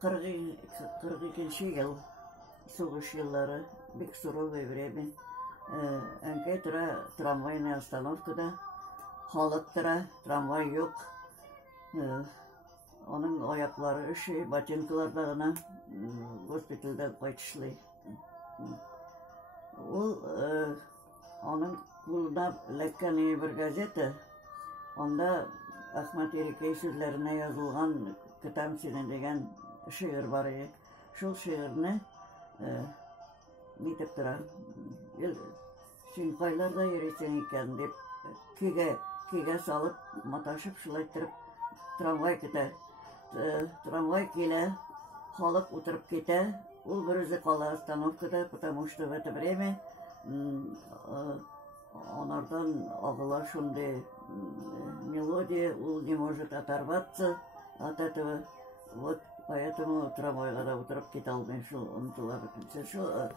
42 ел, соғыш еллары, бик суровое время. Әнкәй тора трамвайный остановкада, халык тора, трамвай юк. Оның аяклары üşüй, ботинкаларда гына госпитальда кайтышлый. Ул аның кулына эләккән бер газета, анда Ахмат Ерекей сүзләренә язылган «Көтәм сине» дигән шигырь бар иде. Шул шигырьне нитеп тора. Син кайларда йөрисең икән дип көйгә салып, маташып шулай итеп трамвай көтә. Трамвай килә, халык утырып китә, ул бер үзе кала остановкада, потому что в это время анардан агыла шундый мелодия, ул не может оторваться от этого. Вот поэтому трамвайга да утырып китә алмый, шул онытыла бөтенсе.